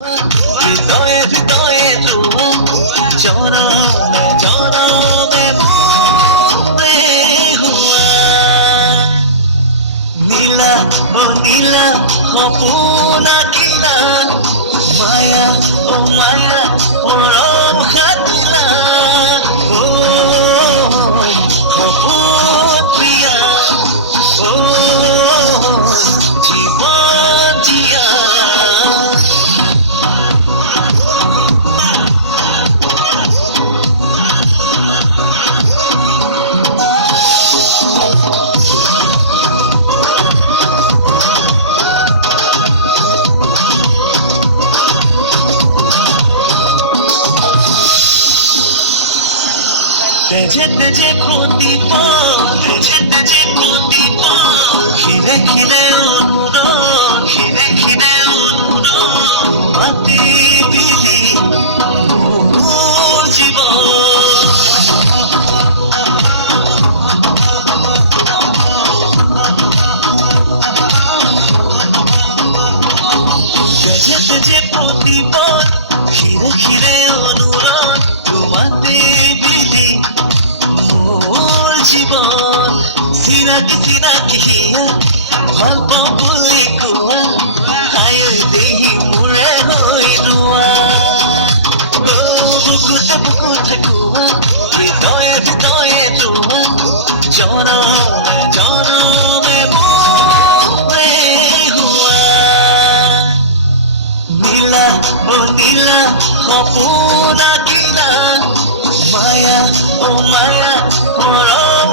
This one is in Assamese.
হৃদয়ে হৃদয়ে জনমে জনমে মোৰে হুয়া নীলা ও নীলা সপোন আঁকিলা মায়া ও মায়া মৰম সাজিলা ও সপোন প্ৰিয়া ও জীৱন জিয়া তেজে তেজে প্রদীপন তেজে তেজে প্রদীপন খিরে খিরে অনুরণ খিরে খিরে অনুরণ মাটি দিলি মোর জীবন তেজে তেজে প্রদীপন খিরে খিরে অনুরণ তোমাতে দিলি মোর জীবন চিনাকি চিনাকি হিয়া ভাল পাওঁ বুলি কোৱা আই দেহি মোৰে হৈ ৰোৱা বুকুতে বুকুতে কোৱা হৃদয়ে হৃদয়ে ৰোৱা জনমে জনমে মোৰে হোৱা নীলা ও নীলা সপোন আঁকিলা মায়া ও মায়া মৰম